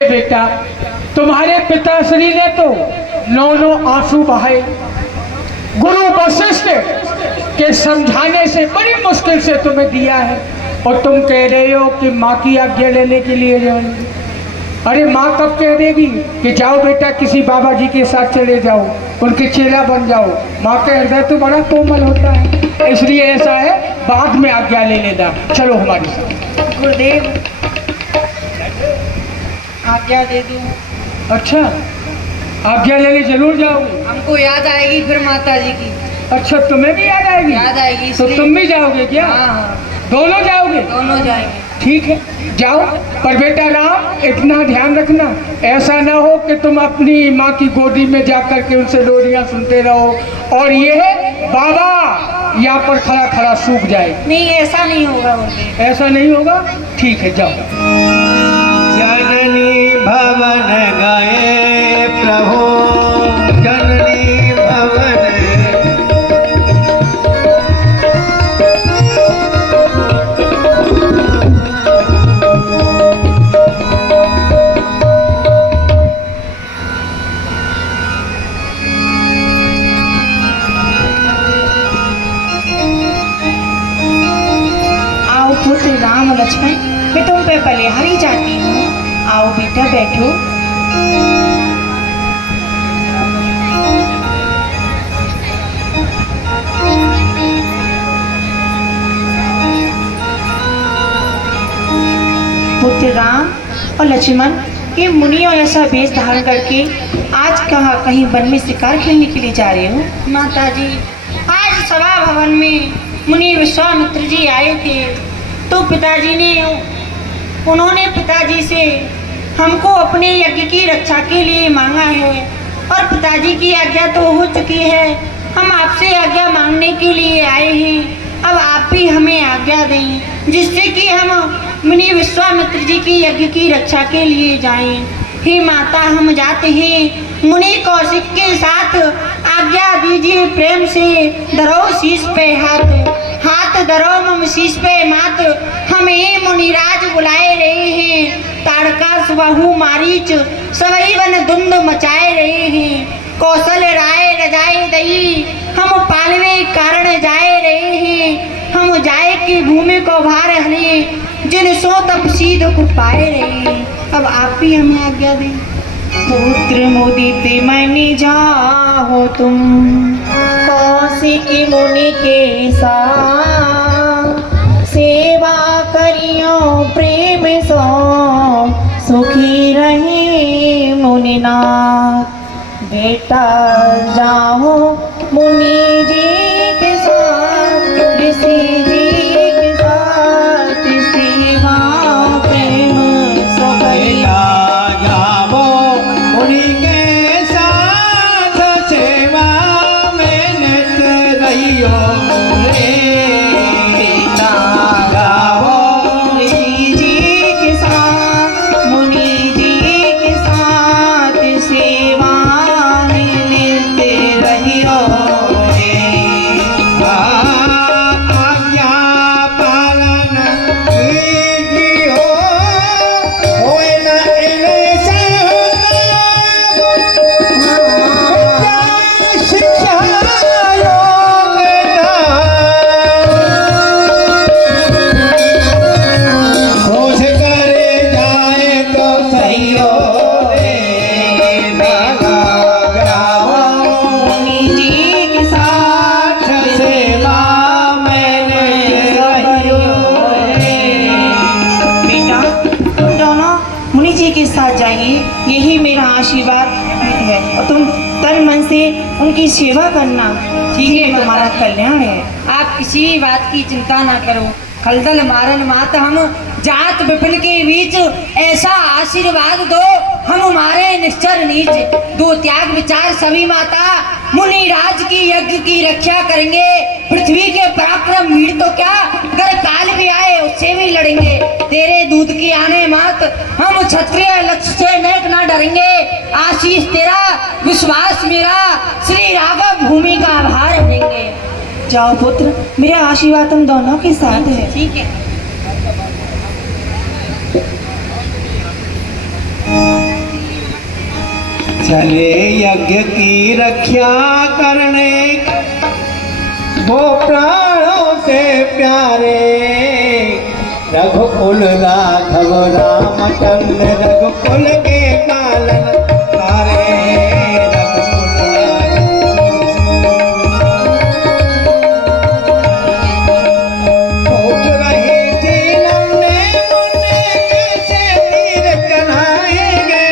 बेटा, तुम्हारे पिताश्री ने तो 9 आंसू बहाए। गुरु वशिष्ठ के समझाने से बड़ी मुश्किल से तुम्हें दिया है, और तुम कह रहे हो कि माँ की आज्ञा लेने के लिए जाएंगे। अरे माँ कब कह देगी कि जाओ बेटा किसी बाबा जी के साथ चले जाओ, उनके चेला बन जाओ। माँ का हृदय तो बड़ा कोमल होता है, इसलिए ऐसा है, बाद में आज्ञा ले लेना। चलो हमारे साथ। गुरुदेव आज्ञा दे दूं? अच्छा, आज्ञा लेने जरूर जाओगे? हमको याद आएगी फिर माता जी की। अच्छा, तुम्हें भी याद आएगी? याद आएगी, तो तुम भी जाओगे क्या? हाँ, दोनों जाओगे? दोनों जाएंगे। ठीक है, जाओ। पर बेटा राम, इतना ध्यान रखना, ऐसा ना हो कि तुम अपनी माँ की गोदी में जाकर के उनसे लोरियां सुनते रहो और ये बाबा यहाँ पर खड़ा खड़ा सूख जाए। नहीं, ऐसा नहीं होगा गुरुदेव। ऐसा नहीं होगा? ठीक है, जाओ। जननी भवन गए प्रभु, जननी भवन। आओ पुत्र राम लक्ष्मण, मैं तुम पे बलिहारी जाती हूँ। आओ बेटा बैठो। पुत्र राम और लक्ष्मण, ये मुनियों ऐसा वेश धारण करके आज कहीं वन में शिकार खेलने के लिए जा रहे हो? माता जी, आज सभा भवन में मुनि विश्वामित्र जी आए थे, तो पिताजी ने उन्होंने पिताजी से हमको अपने यज्ञ की रक्षा के लिए मांगा है, और पिताजी की आज्ञा तो हो चुकी है। हम आपसे आज्ञा मांगने के लिए आए हैं। अब आप भी हमें आज्ञा दें, जिससे कि हम मुनि विश्वामित्र जी की यज्ञ की रक्षा के लिए जाएं। हे माता, हम जाते हैं। मुनि कौशिक के साथ आज्ञा दीजिए, प्रेम से धरो शीश पे हाथ, हाथ धरो मम शीश पे मात। हमें मुनिराज बुलाए रहे हैं, ताड़का सुबहु मारीच सवई वन धुंध मचाए रहे हैं। कौशल राय रजाए दई, हम पालवे कारण जाए रहे हैं। हम जाए की भूमि को भार हरे, जिन सो तप सीध को पाए रहे। अब आप भी हमें आज्ञा दें। पुत्र मुदित मन जाहो तुम, कौशिक मुनि के साथ सेवा करियो प्रेम सो, सुखी रहे मुनिनाथ। बेटा जाओ मुनि जी के साथ, ऋषि जी के साथ सेवा प्रेम सो करियो। जाओ मुनि के साथ सेवा में नित रहियो रे। बेटा जाओ ऋषि जी के साथ, मुनि जी के साथ सेवा में नित रहियो रे। आज्ञा पालन कीजियो, होए न इनसे शिक्षा योग खोज करे जाए तो सही हो रे। लगा ग्रामों मुनि जी के साथ सेवा मैंने रहियो रे। बेटा, तुम दोनों मुनि जी के साथ जाइए, यही मेरा आशीर्वाद है, और तुम तन मन से उनकी सेवा करना, ठीक है? तुम्हारा कल्याण है। आप किसी भी बात की चिंता ना करो। खलदल मारन मात हम जात विपिन के बीच, ऐसा आशीर्वाद दो हम हमारे निश्चर नीच। दो त्याग विचार सभी माता, मुनि राज की यज्ञ की रक्षा करेंगे। पृथ्वी के पराक्रम वीर तो क्या, अगर काल भी आए उससे भी लड़ेंगे। तेरे दूध की आने मात, हम क्षत्रिय लक्ष्य से नेक ना डरेंगे। आशीष तेरा, विश्वास मेरा, श्री राघव भूमि का आभार देंगे। जाओ पुत्र, मेरा आशीर्वाद तुम दोनों के साथ है। ठीक है। चले यज्ञ की रक्षा करने वो प्राणों से प्यारे रघुकुल राघव रामचंद्र रघुकुल के पालन हारे रघुकुल सोच रही थी नन्हे मुन्ने कैसे तीर चढ़ाएंगे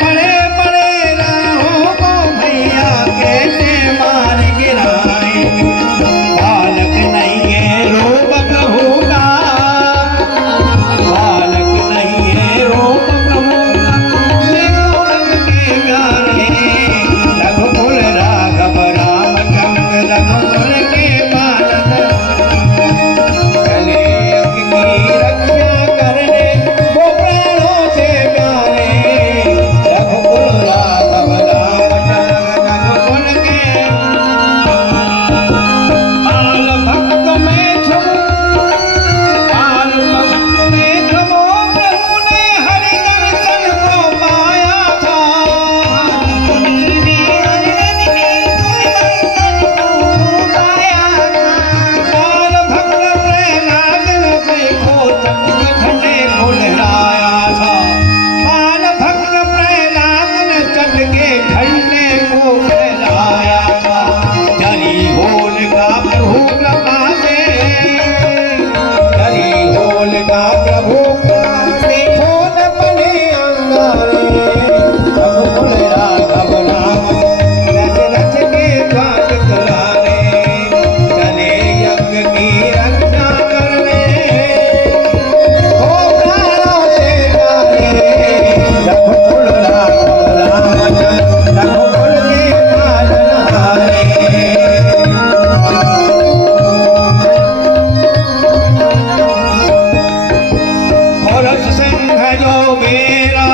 बड़े बड़े राहों को भैया कैसे मार गिराएंगे बालक नहीं है रूप प्रभु का बालक नहीं है रूप प्रभु का देखो रंग के प्यारे रघुकुल राघव रामचंद्र रघुकुल के पालन चले यज्ञ की रक्षा करने वो प्राणों से प्यारे रघुकुल राघव रामचंद्र रघुकुल के बाल भक्त में छमो बाल भक्त में छमो प्रभु ने हरि दर्शन को पाया था बाल भक्त प्रहलाद ने देखो चंद्र झंडे को लहराया था बाल भक्त प्रहलाद ने चंद्र के झंडे को फहराया था जरी होल का प्रभु कृपा से जरी होल का प्रभु कृपा से खोल बने अंगारे रघुकुल राघव राम दशरथ के द्वार दुलारे चले यज्ञ की रक्षा करने ओ प्राणों से प्यारे रघुकुल राघव रामचंद्र रघुकुल के पालनहारे हरस सिंह जो मेरा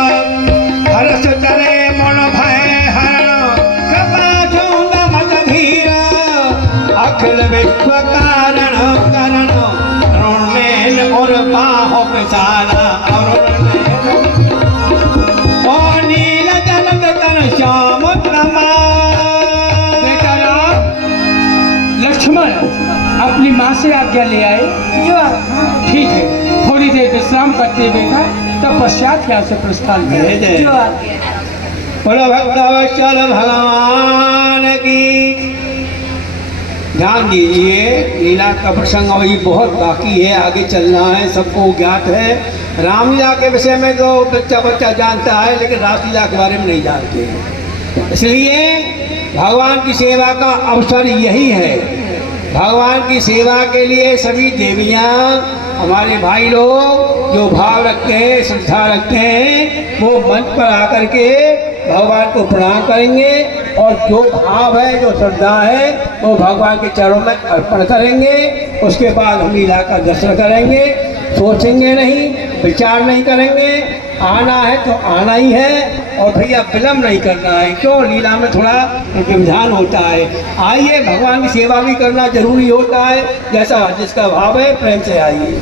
हरस चले मन भय हरण कृपा चूंगा मत धीरा अखिल विश्व कारण करण ऋणेन और बाहों पिसारा और नील जलद तन श्याम रमा बेटा राम, लक्ष्मण अपनी माँ से आज्ञा ले आए। ठीक है, थोड़ी देर विश्राम करते बेटा, तब पश्चात यहाँ से प्रस्थान करें। बोलो भक्तवत्सल भगवान की। ध्यान दीजिए, लीला का प्रसंग अभी बहुत बाकी है, आगे चलना है, सबको ज्ञात है। रामलीला के विषय में तो बच्चा बच्चा जानता है, लेकिन रासलीला के बारे में नहीं जानते हैं। इसलिए भगवान की सेवा का अवसर यही है। भगवान की सेवा के लिए सभी देवियाँ, हमारे भाई लोग जो भाव रखते हैं, श्रद्धा रखते हैं, वो मंच पर आकर के भगवान को प्रणाम करेंगे और जो भाव है, जो श्रद्धा है, वो भगवान के चरणों में अर्पण करेंगे। उसके बाद हम लीला का दर्शन करेंगे। सोचेंगे नहीं, विचार नहीं करेंगे, आना है तो आना ही है और भैया विलम्ब नहीं करना है। क्यों? लीला में थोड़ा विधान होता है। आइए, भगवान की सेवा भी करना जरूरी होता है। जैसा जिसका भाव है, प्रेम से आइए।